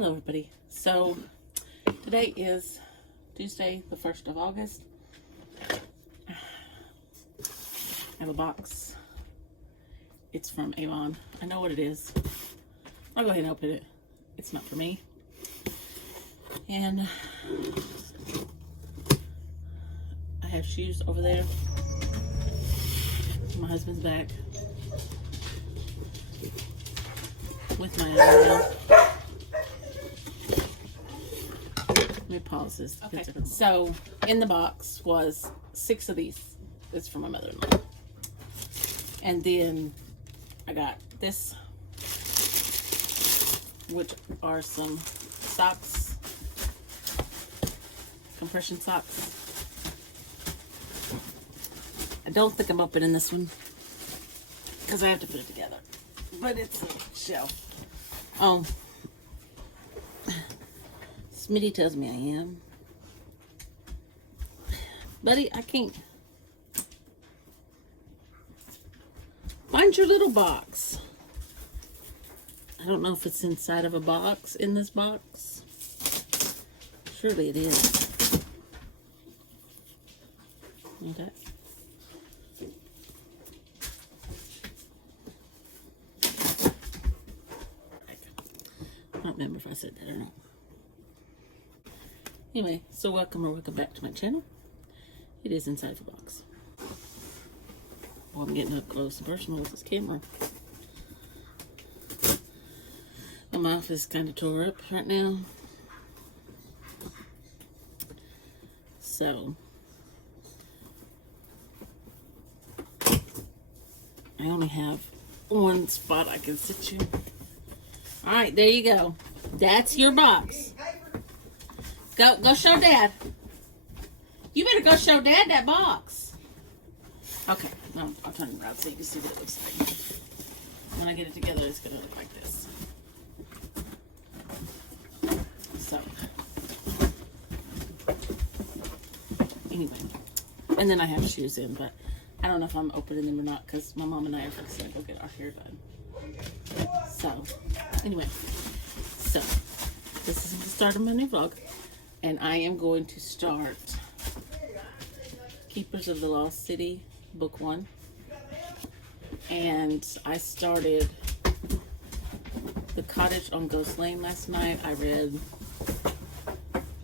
Hello everybody. So today is Tuesday the 1st of August. I have a box. It's from Avon. I know what it is. I'll go ahead and open it. It's not for me. And I have shoes over there. My husband's back with my underwear. Let me pause this. Okay. So in the box was 6 of these. It's from my mother-in-law. And then I got this, which are some socks, compression socks. I don't think I'm opening this one because I have to put it together, but it's a shelf. Oh, Smitty tells me I am. Buddy, I can't find your little box. I don't know if it's inside of a box in this box. Surely it is. Okay. I don't remember if I said that or not. Anyway, so welcome back to my channel. It is inside the box. Well, I'm getting up close and personal with this camera. My mouth is kind of tore up right now. So, I only have one spot I can sit you. Alright, there you go. That's your box. Go show Dad. You better go show Dad that box. Okay, no, I'll turn it around so you can see what it looks like. When I get it together, it's going to look like this. So, anyway. And then I have shoes in, but I don't know if I'm opening them or not because my mom and I are fixing to go get our hair done. So, anyway. So, this is the start of my new vlog. And I am going to start Keepers of the Lost City, Book 1. And I started The Cottage on Ghost Lane last night. I read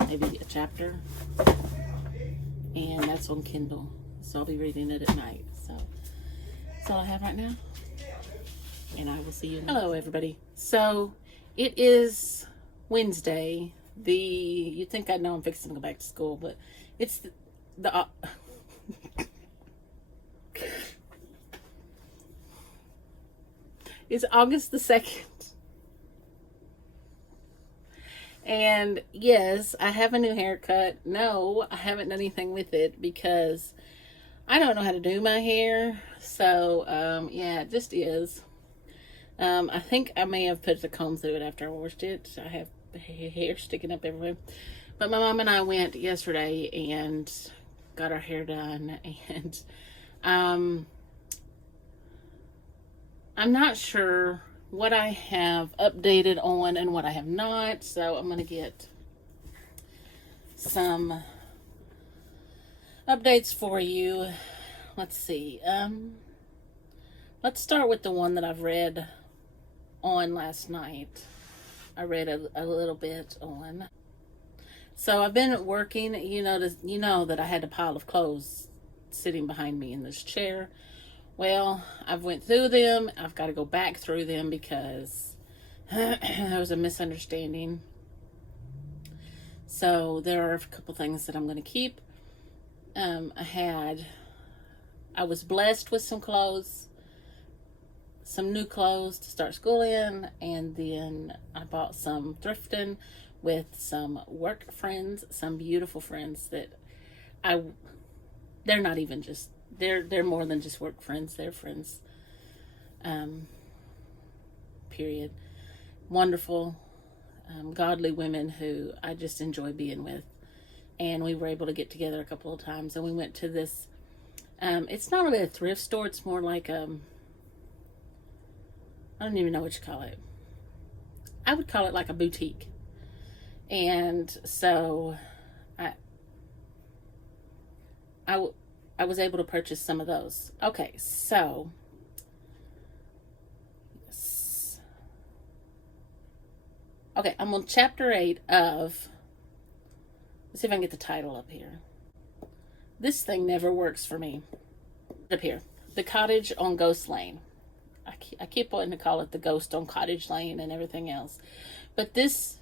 maybe a chapter. And that's on Kindle. So I'll be reading it at night. So that's all I have right now. And I will see you next. Hello, everybody. So it is Wednesday. You'd think I know I'm fixing to go back to school, but it's it's August the 2nd. And yes, I have a new haircut. No, I haven't done anything with it because I don't know how to do my hair. So, yeah, it just is. I think I may have put the comb through it after I washed it. I have hair sticking up everywhere. But my mom and I went yesterday and got our hair done. And I'm not sure what I have updated on and what I have not. So I'm going to get some updates for you. Let's see. Let's start with the one that I've read on last night. I read a little bit on. So I've been working. You know that I had a pile of clothes sitting behind me in this chair. Well, I've went through them. I've got to go back through them because there was a misunderstanding. So there are a couple things that I'm going to keep. I was blessed with some clothes. Some new clothes to start school in, and then I bought some thrifting with some work friends, some beautiful friends that they're not even just, they're more than just work friends, they're friends, period. Wonderful, godly women who I just enjoy being with, and we were able to get together a couple of times, and we went to this, it's not really a thrift store, it's more like I don't even know what you call it. I would call it like a boutique. And so I, I, I was able to purchase some of those. Okay, so okay, I'm on chapter 8 of, let's see if I can get the title up here. This thing never works for me. Up here, The Cottage on Ghost Lane. I keep wanting to call it The Ghost on Cottage Lane and everything else. But this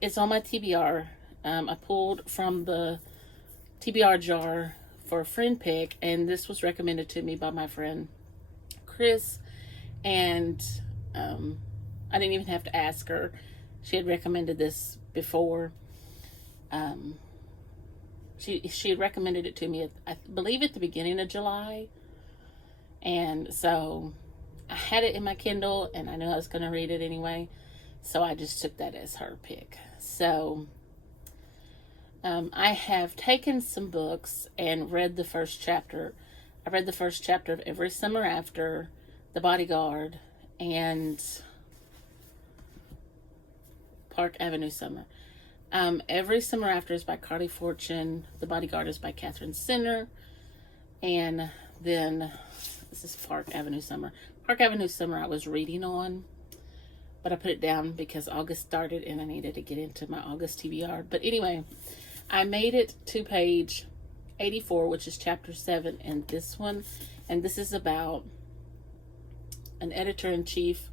is on my TBR. I pulled from the TBR jar for a friend pick, and this was recommended to me by my friend Chris. And I didn't even have to ask her. She had recommended this before. She had recommended it to me, I believe, at the beginning of July. And so I had it in my Kindle, and I knew I was going to read it anyway. So I just took that as her pick. So I have taken some books and read the first chapter. I read the first chapter of Every Summer After, The Bodyguard, and Park Avenue Summer. Every Summer After is by Carly Fortune. The Bodyguard is by Catherine Sinner. And then this is Park Avenue Summer. Park Avenue Summer I was reading on, but I put it down because August started and I needed to get into my August TBR. But anyway, I made it to page 84, which is chapter 7 in this one. And this is about an editor-in-chief.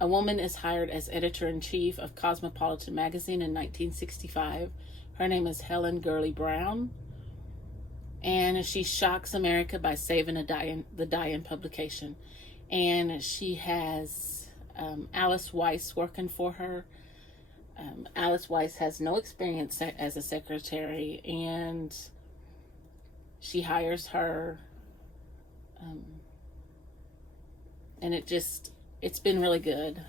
A woman is hired as editor-in-chief of Cosmopolitan magazine in 1965. Her name is Helen Gurley Brown. And she shocks America by saving the dying publication. And she has Alice Weiss working for her. Alice Weiss has no experience as a secretary, and she hires her. And it's been really good.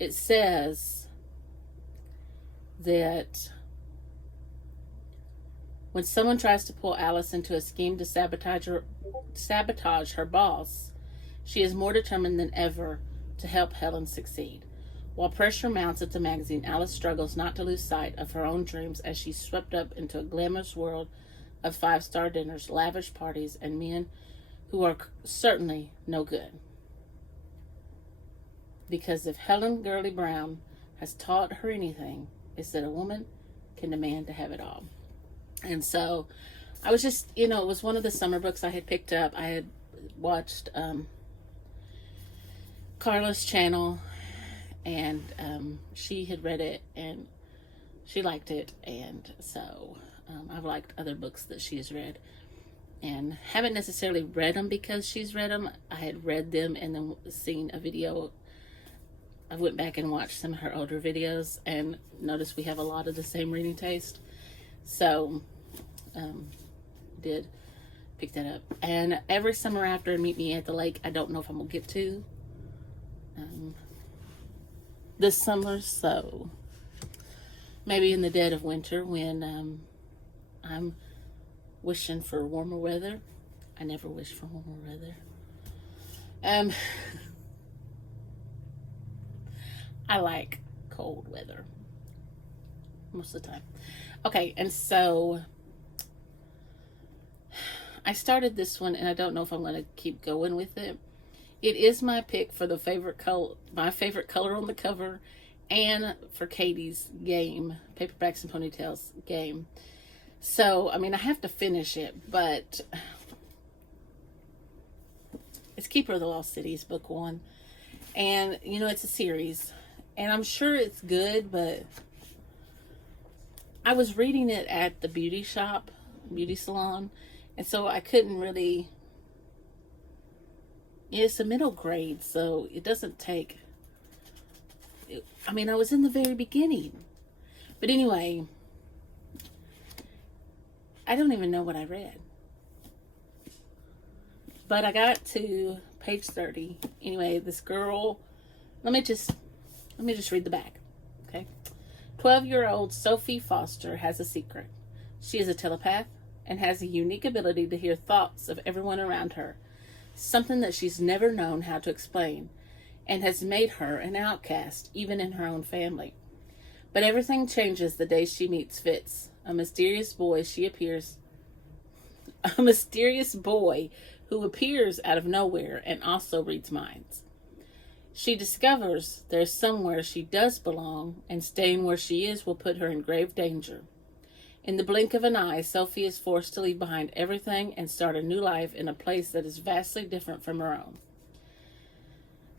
It says that when someone tries to pull Alice into a scheme to sabotage her boss, she is more determined than ever to help Helen succeed. While pressure mounts at the magazine, Alice struggles not to lose sight of her own dreams as she's swept up into a glamorous world of five-star dinners, lavish parties, and men who are certainly no good. Because if Helen Gurley Brown has taught her anything, it's that a woman can demand to have it all. And so I was just, it was one of the summer books I had picked up. I had watched Carla's channel, and she had read it and she liked it. And so I've liked other books that she has read, and haven't necessarily read them because she's read them. I had read them and then seen a video. I went back and watched some of her older videos and noticed we have a lot of the same reading taste. So, did pick that up. And Every Summer After and Meet Me at the Lake, I don't know if I'm going to get to this summer. So, maybe in the dead of winter when I'm wishing for warmer weather. I never wish for warmer weather. I like cold weather most of the time. Okay, and so I started this one, and I don't know if I'm going to keep going with it. It is my pick for the favorite color, my favorite color on the cover, and for Katie's game, Paperbacks and Ponytails game. So, I mean, I have to finish it, but it's Keeper of the Lost Cities, book 1. And, it's a series. And I'm sure it's good, but I was reading it at the beauty salon, and so I couldn't really, it's a middle grade, so it doesn't take, I was in the very beginning. But anyway, I don't even know what I read. But I got to page 30. Anyway, this girl, let me just read the back, okay? 12-year-old Sophie Foster has a secret. She is a telepath and has a unique ability to hear thoughts of everyone around her, something that she's never known how to explain. and has made her an outcast, even in her own family. But everything changes the day she meets Fitz, a mysterious boy who appears out of nowhere and also reads minds. She discovers there's somewhere she does belong, and staying where she is will put her in grave danger. In the blink of an eye, Sophie is forced to leave behind everything and start a new life in a place that is vastly different from her own.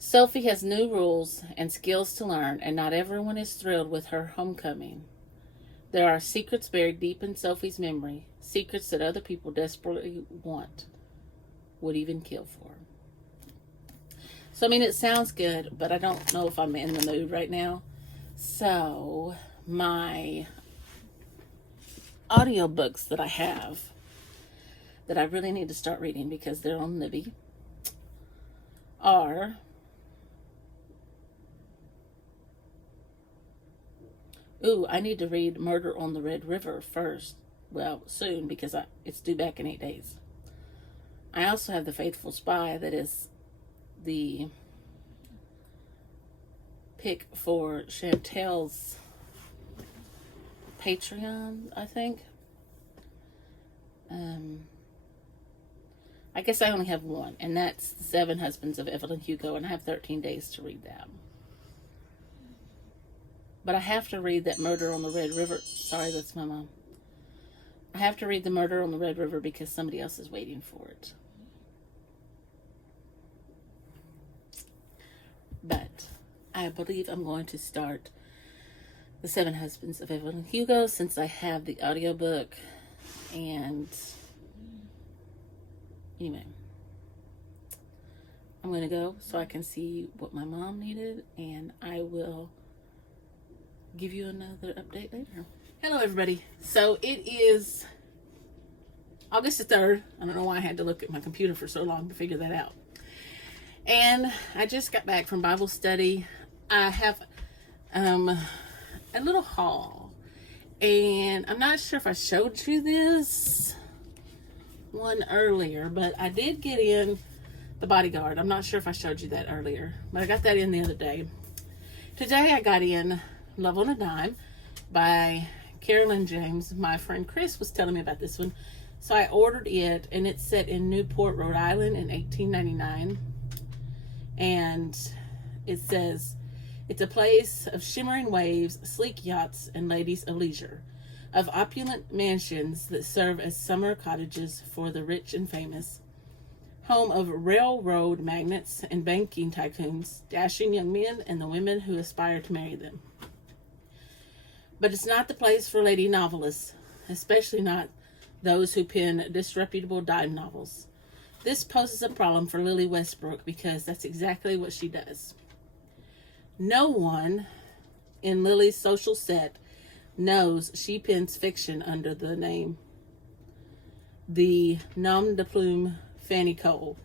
Sophie has new rules and skills to learn, and not everyone is thrilled with her homecoming. There are secrets buried deep in Sophie's memory, secrets that other people desperately would even kill for. So, I mean, it sounds good, but I don't know if I'm in the mood right now. So, my audiobooks that I have that I really need to start reading because they're on Libby are I need to read Murder on the Red River first. Well, soon, because it's due back in 8 days. I also have The Faithful Spy, that is the pick for Chantel's Patreon, I think. I guess I only have one, and that's The Seven Husbands of Evelyn Hugo, and I have 13 days to read that. But I have to read that Murder on the Red River. Sorry, that's my mom. I have to read the Murder on the Red River because somebody else is waiting for it. But I believe I'm going to start The Seven Husbands of Evelyn Hugo since I have the audiobook. And anyway, I'm going to go so I can see what my mom needed, and I will give you another update later. Hello, everybody. So it is August the 3rd. I don't know why I had to look at my computer for so long to figure that out. And I just got back from Bible study. I have a little haul, and I'm not sure if I showed you this one earlier, but I did get in The Bodyguard. I'm not sure if I showed you that earlier, but I got that in the other day. Today I got in Love on a Dime by Carolyn James. My friend Chris was telling me about this one, so I ordered it, and it's set in Newport, Rhode Island in 1899. And it says, it's a place of shimmering waves, sleek yachts, and ladies of leisure, of opulent mansions that serve as summer cottages for the rich and famous, home of railroad magnates and banking tycoons, dashing young men and the women who aspire to marry them. But it's not the place for lady novelists, especially not those who pen disreputable dime novels. This poses a problem for Lily Westbrook because that's exactly what she does. No one in Lily's social set knows she pens fiction under the name the nom de plume Fanny Cole,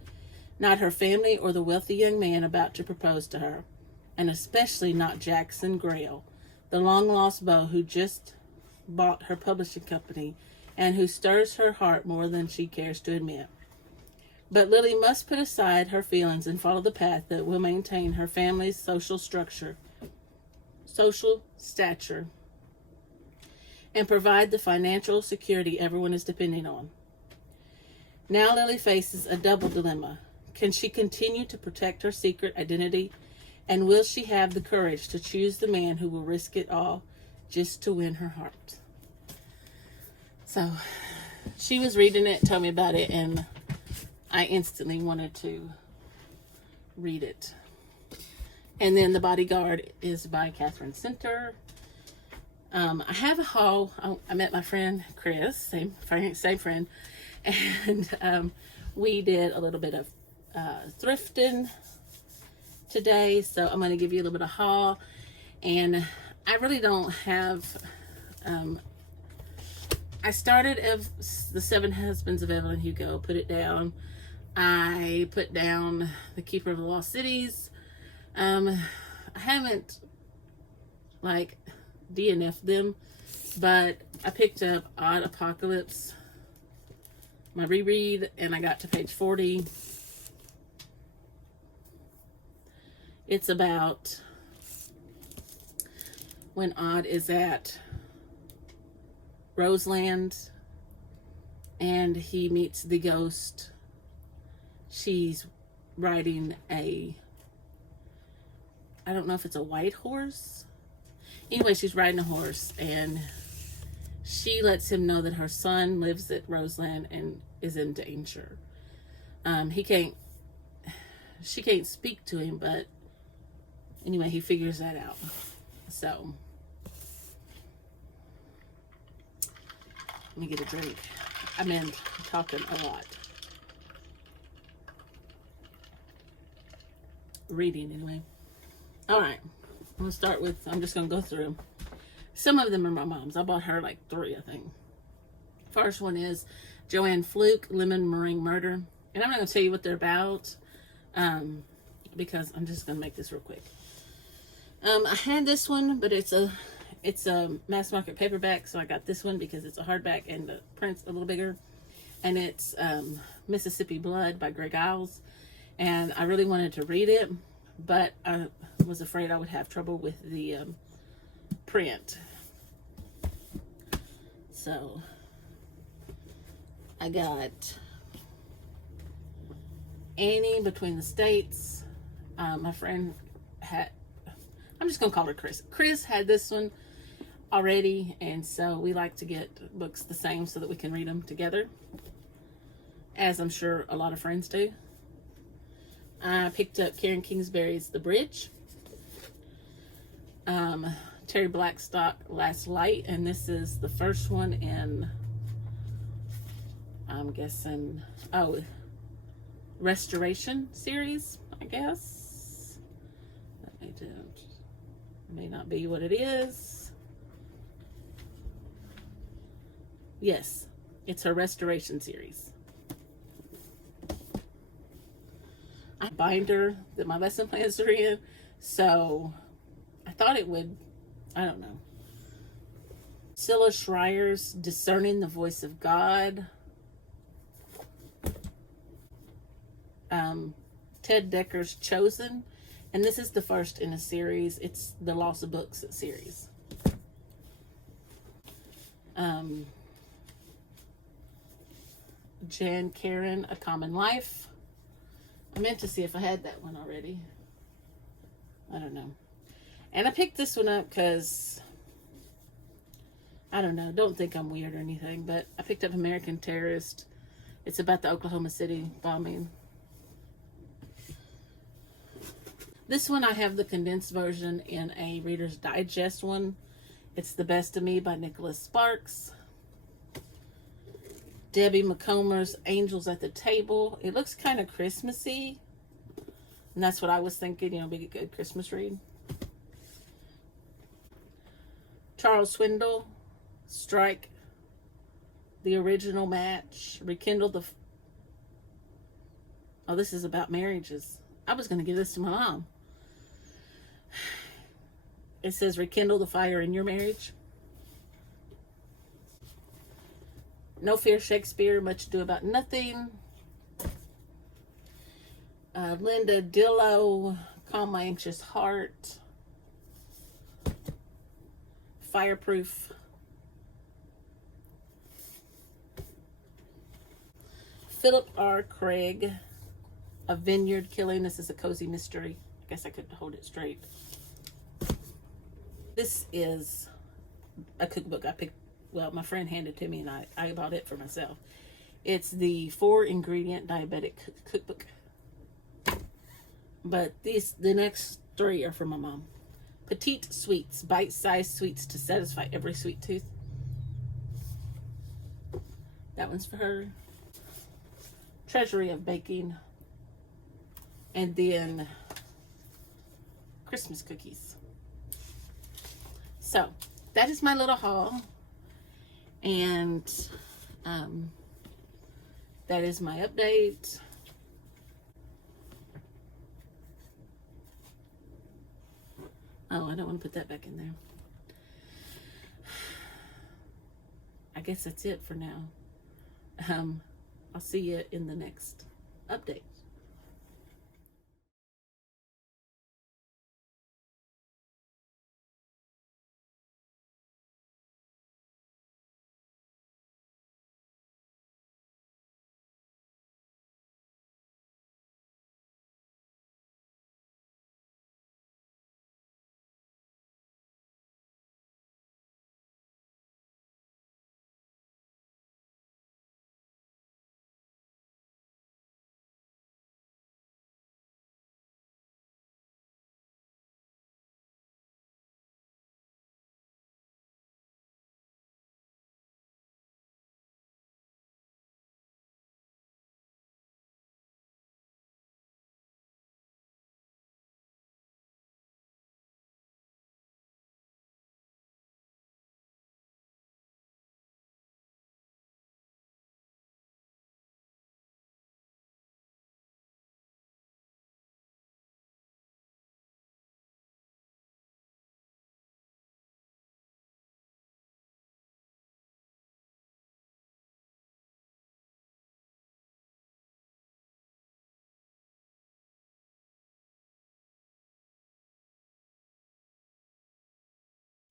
not her family or the wealthy young man about to propose to her, and especially not Jackson Grail, the long-lost beau who just bought her publishing company and who stirs her heart more than she cares to admit. But Lily must put aside her feelings and follow the path that will maintain her family's social stature, and provide the financial security everyone is depending on. Now Lily faces a double dilemma. Can she continue to protect her secret identity, and will she have the courage to choose the man who will risk it all just to win her heart? So she was reading it, told me about it, and I instantly wanted to read it. And then The Bodyguard is by Catherine Center. I have a haul. I met my friend Chris, same friend, and we did a little bit of thrifting today. So I'm going to give you a little bit of haul. And I really don't have. I started The Seven Husbands of Evelyn Hugo. Put it down. I put down The Keeper of the Lost Cities. I haven't DNF'd them, but I picked up Odd Apocalypse, my reread, and I got to page 40. It's about when Odd is at Roseland and he meets the ghost. She's riding a, I don't know if it's a white horse. Anyway, she's riding a horse and she lets him know that her son lives at Roseland and is in danger. She can't speak to him, but anyway, he figures that out. So, let me get a drink. I'm talking a lot. Reading, anyway. All right. I'm going to start with, I'm just going to go through. Some of them are my mom's. I bought her like 3, I think. First one is Joanne Fluke, Lemon Meringue Murder. And I'm not going to tell you what they're about because I'm just going to make this real quick. I had this one, but it's a mass market paperback, so I got this one because it's a hardback and the print's a little bigger. And it's Mississippi Blood by Greg Iles. And I really wanted to read it, but I was afraid I would have trouble with the print. So I got Annie, Between the States. My friend had, I'm just going to call her Chris. Chris had this one already, and so we like to get books the same so that we can read them together, as I'm sure a lot of friends do. I picked up Karen Kingsbury's The Bridge. Terry Blackstock, Last Light, and this is the first one in, I'm guessing, Restoration series, I guess. May not be what it is. Yes, it's her Restoration series. I binder that my lesson plans are in, so I thought it would, I don't know. Scylla Schreier's Discerning the Voice of God. Ted Decker's Chosen, and this is the first in a series. It's the Lost of Books series. Jan Karen, A Common Life. I meant to see if I had that one already. I don't know. And I picked this one up because, I don't know, don't think I'm weird or anything, but I picked up American Terrorist. It's about the Oklahoma City bombing. This one I have the condensed version in a Reader's Digest one. It's The Best of Me by Nicholas Sparks. Debbie McComber's Angels at the Table. It looks kind of Christmassy. And that's what I was thinking, you know, be a good Christmas read. Charles Swindoll, Strike, The Original Match, Rekindle the... Oh, this is about marriages. I was going to give this to my mom. It says, Rekindle the Fire in Your Marriage. No Fear Shakespeare, Much Ado About Nothing. Linda Dillow, Calm My Anxious Heart. Fireproof. Philip R. Craig, A Vineyard Killing. This is a cozy mystery. I guess I could hold it straight. This is a cookbook I picked. Well, my friend handed it to me and I bought it for myself. It's the 4-ingredient diabetic cookbook. But the next 3 are for my mom. Petite Sweets, bite-sized sweets to satisfy every sweet tooth. That one's for her. Treasury of Baking. And then Christmas cookies. So, that is my little haul. And that is my update. Oh, I don't want to put that back in there. I guess that's it for now. I'll see you in the next update.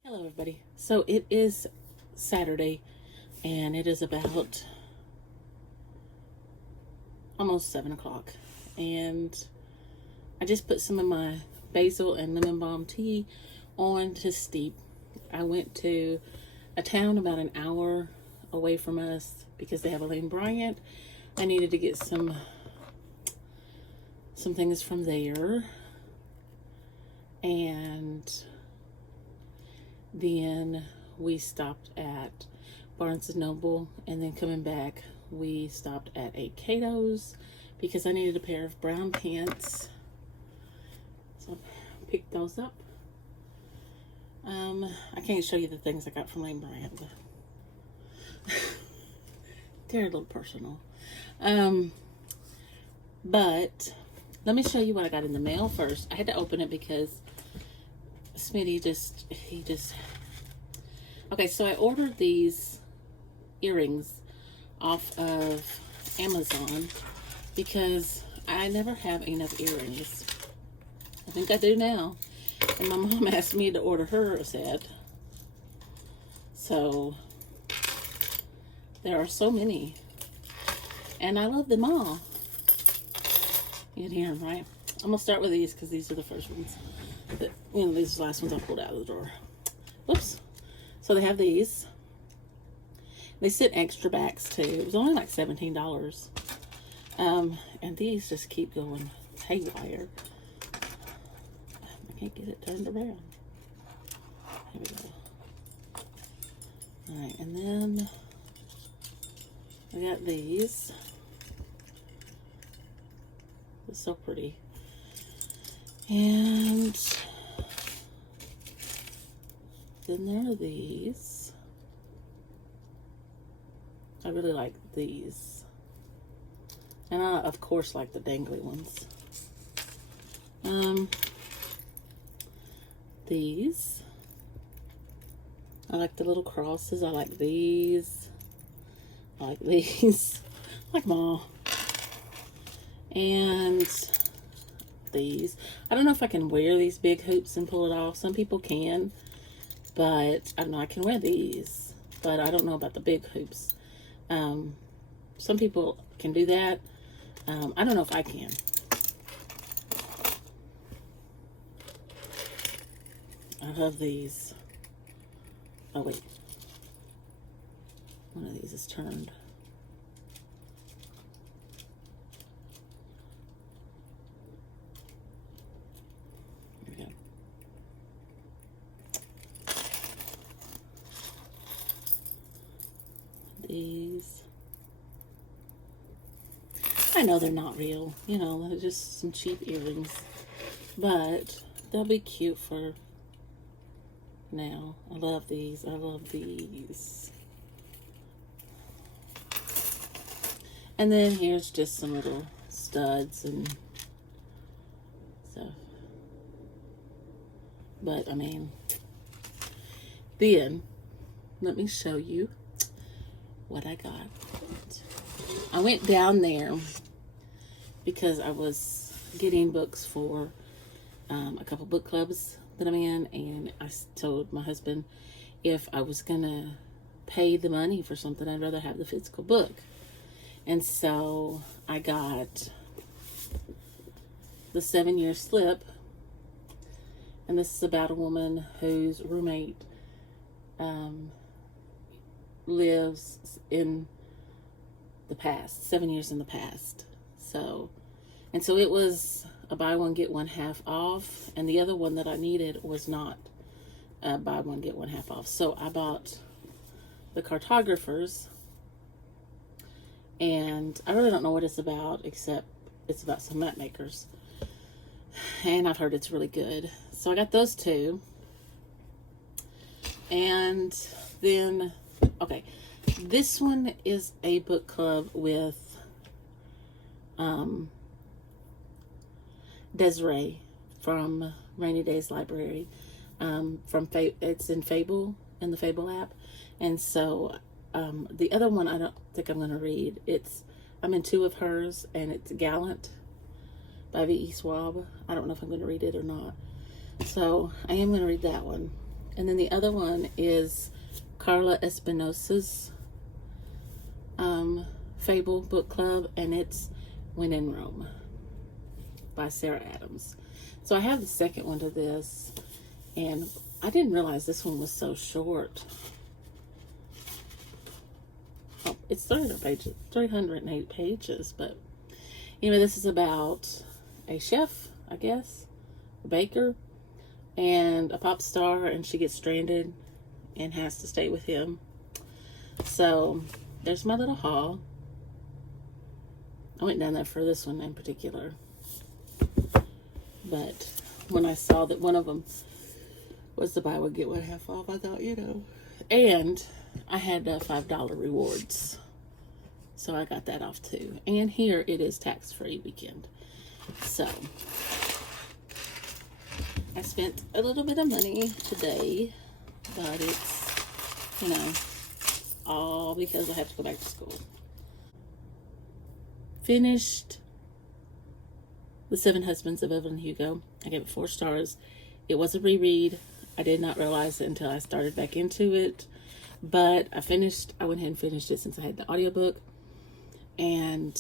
Hello everybody. So it is Saturday and it is about almost 7 o'clock, and I just put some of my basil and lemon balm tea on to steep. I went to a town about an hour away from us because they have a Lane Bryant. I needed to get some things from there, and then we stopped at Barnes & Noble, and then coming back we stopped at a Cato's because I needed a pair of brown pants, so I picked those up. I can't show you the things I got from Lane Bryant, but they're a little personal. But let me show you what I got in the mail first. I had to open it because Smitty okay, so I ordered these earrings off of Amazon because I never have enough earrings. I think I do now. And my mom asked me to order her a set. So there are so many. And I love them all. You can hear them, right? I'm going to start with these because these are the first ones. That, you know, these are the last ones I pulled out of the drawer. Whoops. So they have these. They sit extra backs too. It was only like $17. And these just keep going haywire. I can't get it turned around. Here we go. Alright, and then I got these. It's so pretty. And then there are these. I really like these. And I, of course, like the dangly ones. These. I like the little crosses. I like these. I like these. I like them all. And these. I don't know if I can wear these big hoops and pull it off. Some people can. But I know I can wear these. But I don't know about the big hoops. Some people can do that. I don't know if I can. I love these. Oh, wait. One of these is turned. There we go. These. I know they're not real. You know, they're just some cheap earrings. But they'll be cute for now. I love these. I love these. And then here's just some little studs and stuff. But, I mean, then, let me show you what I got. I went down there because I was getting books for a couple book clubs that I'm in, and I told my husband if I was gonna pay the money for something, I'd rather have the physical book. And so I got the 7-Year Slip, and this is about a woman whose roommate lives in the past, 7 years in the past. So, and so it was a buy one get one half off, and the other one that I needed was not buy one get one half off. So I bought the Cartographers, and I really don't know what it's about, except it's about some map makers, and I've heard it's really good. So I got those two. And then, okay, this one is a book club with Desiree from Rainy Days Library. It's in Fable, in the Fable app. And so the other one I don't think I'm going to read. I'm in 2 of hers, and it's Gallant by V.E. Schwab. I don't know if I'm going to read it or not. So I am going to read that one. And then the other one is Carla Espinosa's Fable Book Club, and it's When in Rome by Sarah Adams. So I have the second one to this, and I didn't realize this one was so short. Oh, it's 308 pages, but anyway, this is about a chef, I guess, a baker, and a pop star, and she gets stranded and has to stay with him. So there's my little haul. I went down there for this one in particular, but when I saw that one of them was the buy one get one half off, I thought, you know, and I had $5 rewards, so I got that off too. And here it is tax-free weekend, so I spent a little bit of money today, but it's, you know, all because I have to go back to school. Finished The 7 Husbands of Evelyn Hugo. I gave it 4 stars. It was a reread. I did not realize it until I started back into it, but I went ahead and finished it since I had the audiobook, and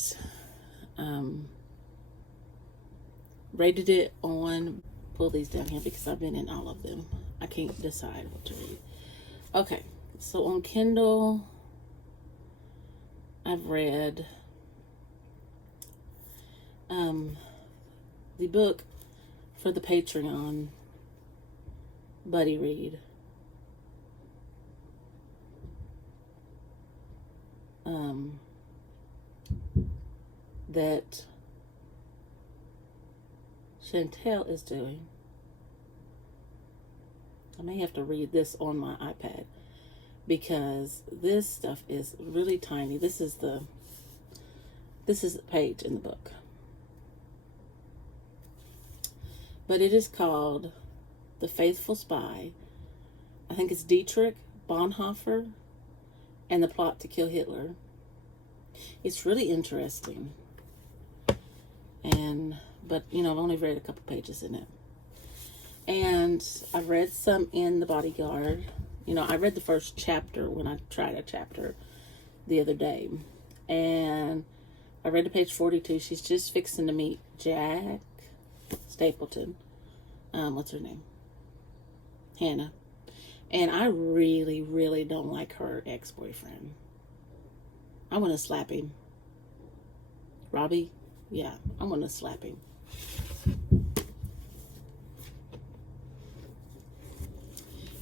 rated it on, pull these down here because I've been in all of them. I can't decide what to read. Okay, so on Kindle, I've read the book for the Patreon buddy read. That Chantel is doing. I may have to read this on my iPad because this stuff is really tiny. This is the page in the book. But it is called The Faithful Spy. I think it's Dietrich Bonhoeffer and the Plot to Kill Hitler. It's really interesting. But you know, I've only read a couple pages in it. And I've read some in The Bodyguard. You know, I read the first chapter when I tried a chapter the other day. And I read to page 42. She's just fixing to meet Jack Stapleton. What's her name? Hannah. And I really, really don't like her ex-boyfriend. I want to slap him. Robbie? Yeah, I want to slap him.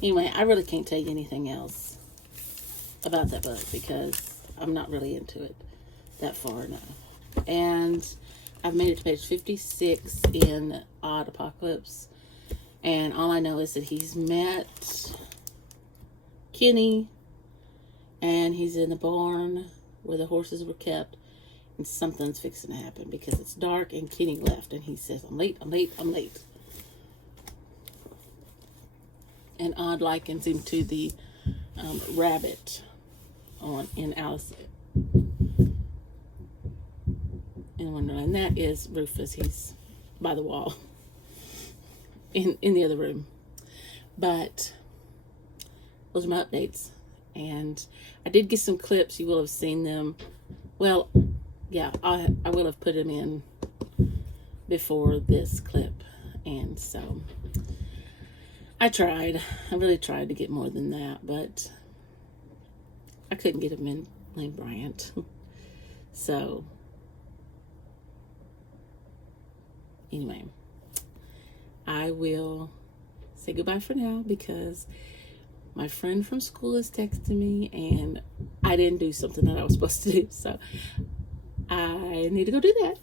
Anyway, I really can't tell you anything else about that book because I'm not really into it that far now. And I've made it to page 56 in Odd Apocalypse. And all I know is that he's met Kenny and he's in the barn where the horses were kept, and something's fixing to happen because it's dark and Kenny left and he says, I'm late, I'm late, I'm late. And Odd likens him to the rabbit in Alice in Wonderland. That is Rufus. He's by the wall in the other room. But those are my updates. And I did get some clips. You will have seen them. Well, yeah, I will have put them in before this clip. And so I really tried to get more than that, but I couldn't get them in Lane Bryant. So anyway, I will say goodbye for now because my friend from school is texting me and I didn't do something that I was supposed to do. So I need to go do that.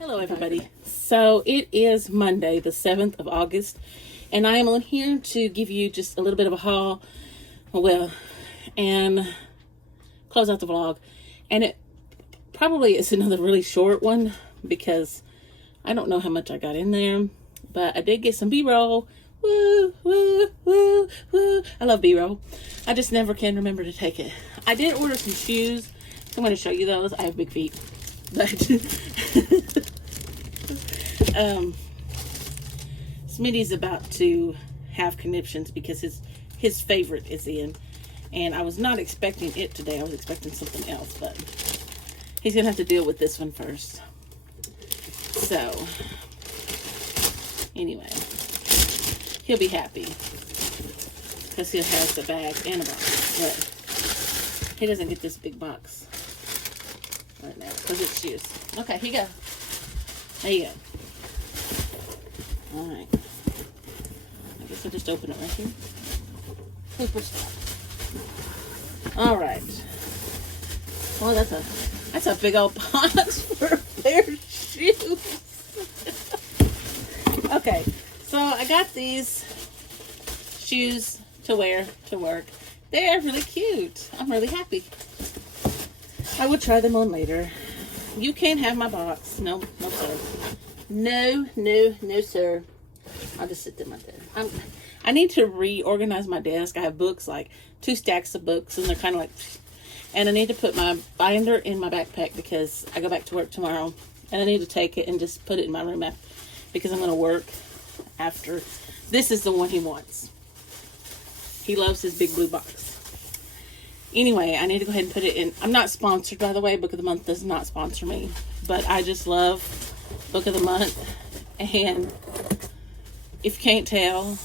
Hello, everybody. So it is Monday, the 7th of August. And I am on here to give you just a little bit of a haul, and close out the vlog. And it probably is another really short one because I don't know how much I got in there. But I did get some B-roll. Woo, woo, woo, woo. I love B-roll. I just never can remember to take it. I did order some shoes. So I'm going to show you those. I have big feet. But Smitty's about to have conniptions because his his favorite is in. And I was not expecting it today. I was expecting something else, but he's going to have to deal with this one first. So, anyway, he'll be happy because he has the bag and a box. But he doesn't get this big box right now because it's shoes. Okay, here you go. There you go. All right. I guess I'll just open it right here. Superstar. All right. Well, that's a big old box for a pair of shoes. Okay, so I got these shoes to wear to work. They're really cute. I'm really happy. I will try them on later. You can't have my box. No, no, sir. No, no, no, sir. I'll just sit them right there. I need to reorganize my desk. I have books, like 2 stacks of books, and they're kind of like, and I need to put my binder in my backpack because I go back to work tomorrow, and I need to take it and just put it in my room because I'm going to work after. This is the one he wants. He loves his big blue box. Anyway, I need to go ahead and put it in. I'm not sponsored, by the way. Book of the Month does not sponsor me, but I just love Book of the Month. And if you can't tell,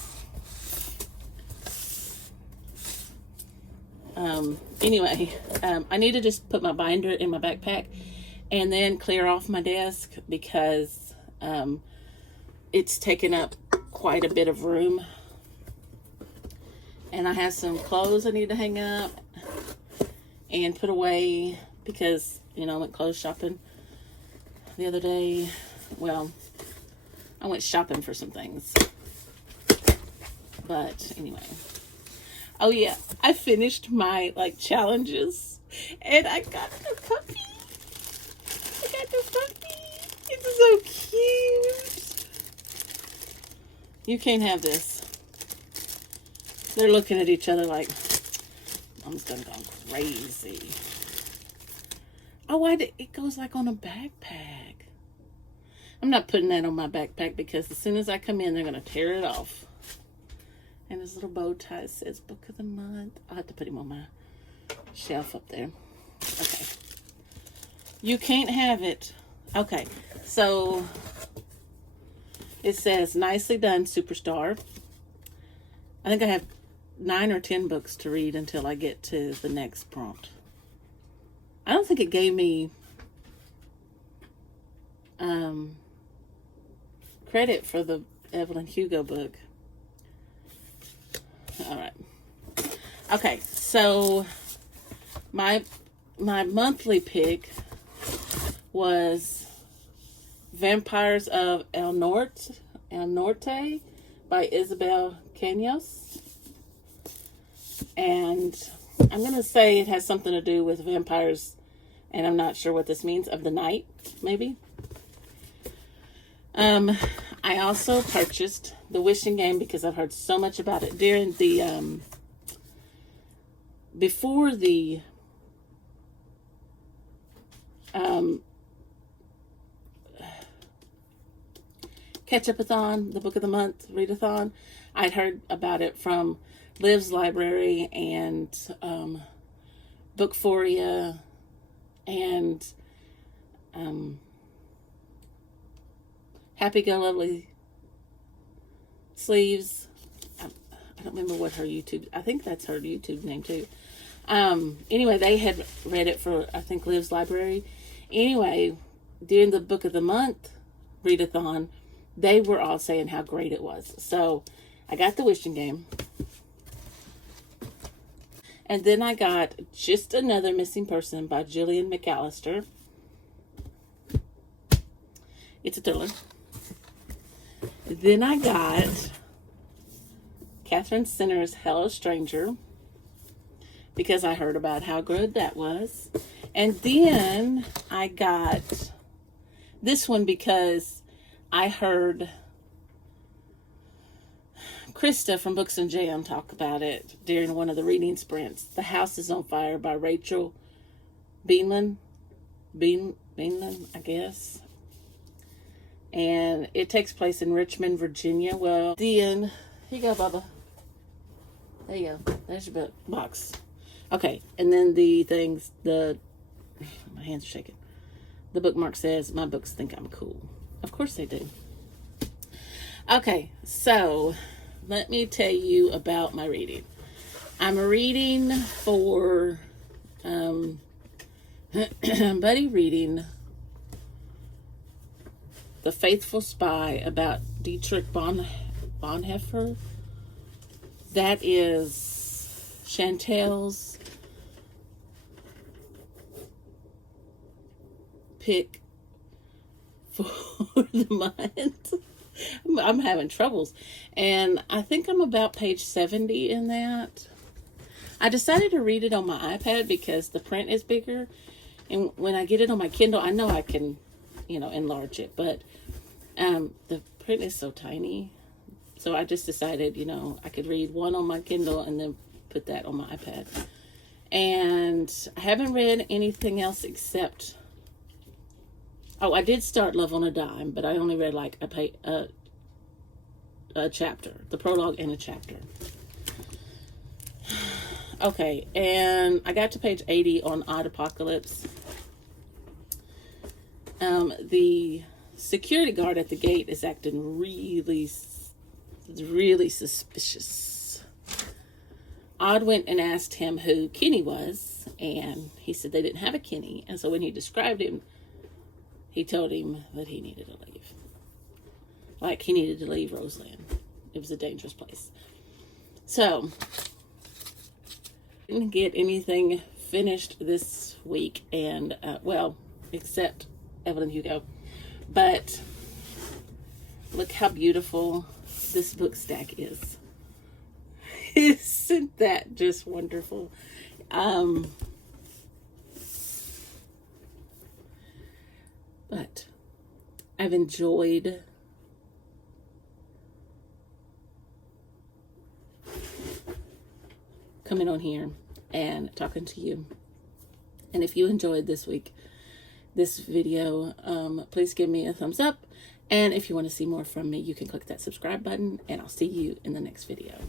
anyway, I need to just put my binder in my backpack and then clear off my desk because it's taken up quite a bit of room. And I have some clothes I need to hang up and put away because, you know, I went clothes shopping the other day. Well, I went shopping for some things. But anyway. Oh yeah, I finished my challenges and I got the puppy. I got the puppy. It's so cute. You can't have this. They're looking at each other like, Mom's done gone crazy. Oh, why did it goes like on a backpack? I'm not putting that on my backpack because as soon as I come in, they're going to tear it off. And his little bow tie says Book of the Month. I'll have to put him on my shelf up there. Okay. You can't have it. Okay. So it says, nicely done, superstar. I think I have 9 or 10 books to read until I get to the next prompt. I don't think it gave me credit for the Evelyn Hugo book. All right. Okay, so my monthly pick was Vampires of El Norte by Isabel Caños. And I'm going to say it has something to do with vampires, and I'm not sure what this means, of the night, maybe. I also purchased The Wishing Game because I've heard so much about it. During the, before the, Catch-up-a-thon, the Book of the Month, read-a-thon, I'd heard about it from Liv's Library and Bookphoria and Happy Go Lovely Sleeves. I don't remember what her YouTube, I think that's her YouTube name too. Anyway, they had read it for, I think, Liv's Library. Anyway, during the Book of the Month readathon, they were all saying how great it was. So I got The Wishing Game. And then I got Just Another Missing Person by Gillian McAllister. It's a thriller. Then I got Catherine Sinner's Hello Stranger because I heard about how good that was. And then I got this one because I heard Krista from Books and Jam talk about it during one of the reading sprints. The House is on Fire by Rachel Beanland, I guess. And it takes place in Richmond, Virginia. Well, then, here you go, Bubba. There you go. There's your book box. Okay, and then the things, my hands are shaking. The bookmark says, my books think I'm cool. Of course they do. Okay, so let me tell you about my reading. I'm reading for, Buddy reading The Faithful Spy about Dietrich Bonhoeffer. That is Chantel's pick for the month. I'm having troubles. And I think I'm about page 70 in that. I decided to read it on my iPad because the print is bigger. And when I get it on my Kindle, I know I can, enlarge it. But the print is so tiny. So I just decided, I could read one on my Kindle and then put that on my iPad. And I haven't read anything else except... Oh, I did start Love on a Dime, but I only read like a chapter. The prologue and a chapter. Okay, and I got to page 80 on Odd Apocalypse. The security guard at the gate is acting really suspicious. Odd went and asked him who Kenny was, and he said they didn't have a Kenny. And so when he described him, he told him that he needed to leave. Like he needed to leave Roseland. It was a dangerous place. So, didn't get anything finished this week, and except Evelyn Hugo. But look how beautiful this book stack is. Isn't that just wonderful? But I've enjoyed coming on here and talking to you. And if you enjoyed this video, please give me a thumbs up. And if you want to see more from me, you can click that subscribe button, and I'll see you in the next video.